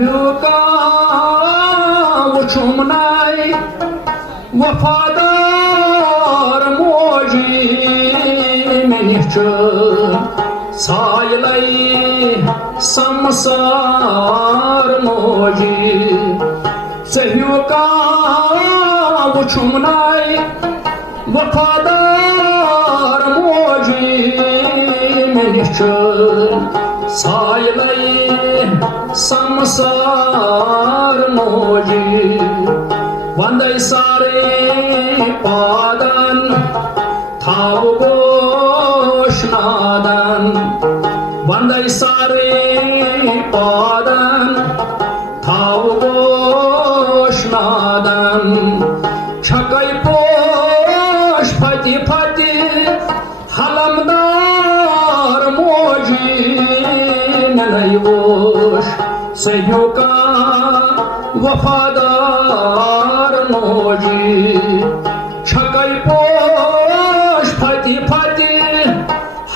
का वुचुमनाई वफादार मोजी मेनिच सायलाई समसार मोजी का वुचुमनाई वफादार मोजी मेनिच सायलाई समसार मोजी वंदे सारे पादन थाव गोशनादन वंदे सारे पादन थाव गोशनादन छकई पोश फति फति हलमदार मोजी नलैवोश का वफादार मोजी छकई पोश फति फति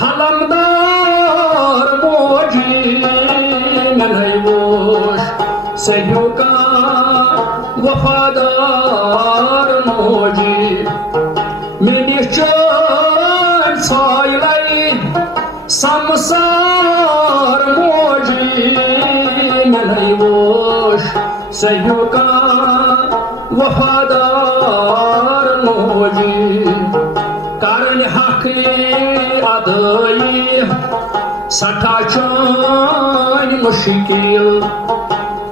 हलमदार मोजी नलैवोश का वफादार मोजी मेनिच सायलाई समसार मोजी नलैवोश का वफादार मोजी कारण हक़ अदाई सठा चान मुश्किल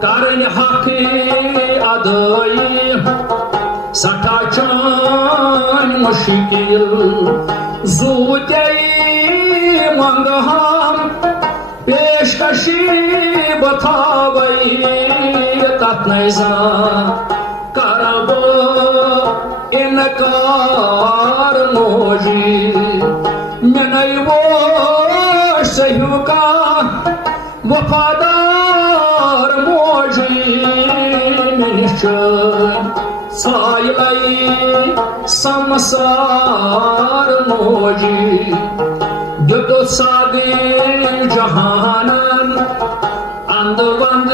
कारण हक़ अदाई सठा चान मुश्किल जूते मंगहम पेशकशी बतावई तत नैजा करबो इनकार मोजी मेनैवोश का वफादार मोजी मेनिच सायलाई समसार मोजी दुदो सादे जहानन अंद वंद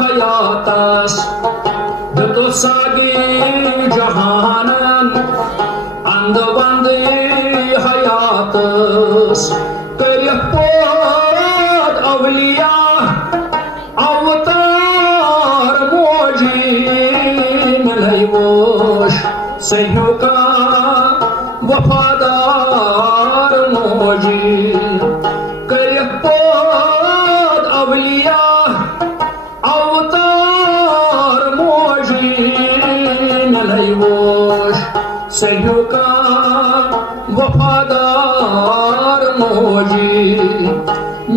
हयातस दुदो सादे जहानन अंद वंद हयातस करियह पोद अवलिया अवतार मोजी नलैवोश का वफादार मोजी करियह पोद अवलिया अवतार मोजी नलैवोश का वफादार मोजी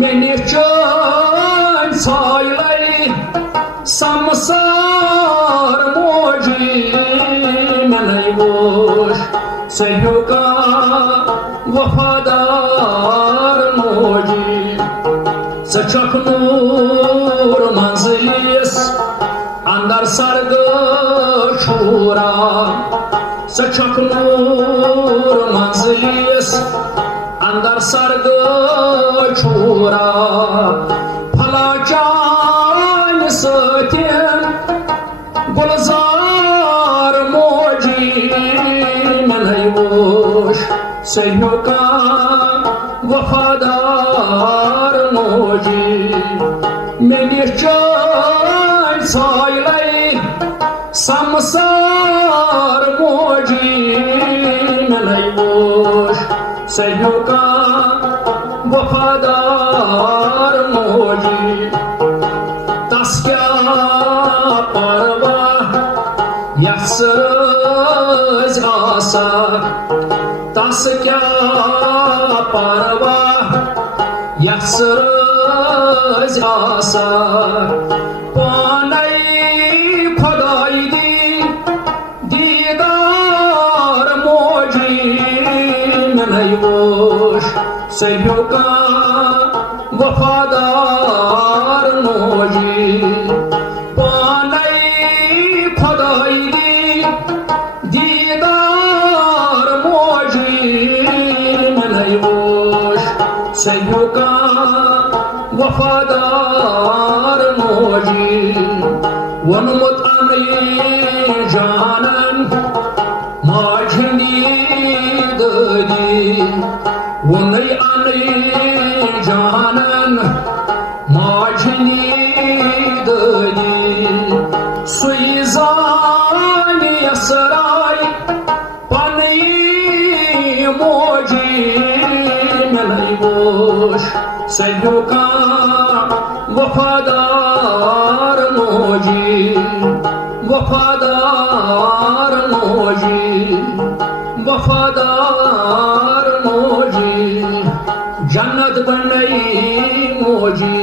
मेनिच सायलाई समसार मोजी नलैवोश का वफादार मोजी सचक नूर मंजिलिस अंदर सर्ग शूरा सचक नूर मंजिलिस अंदर सर्ग शूरा फला चान सत्यन गुलजार मोजी नलैवोश का वफादार मोजी मेनिच सायलाई समसार मोजी नलैवोश का वफादार मोजी तस क्या परवाह यसरज आसा तस क्या परवाह यसरज आसा पानई खुदाई दी दीदार मोजी नलैवोश का वफादार मोजी पानई खुदाई दी दीदार मोजी नलैवोश का वफादार मोजी वोनमुत जानन माझनी ददी वोनै जानन माझनी ददी सुइजानी सराय पनै मोजी मिलै बोश सैयुका वफादार मोजी वफादार मोजी वफादार मोजी जन्नत बनई मोजी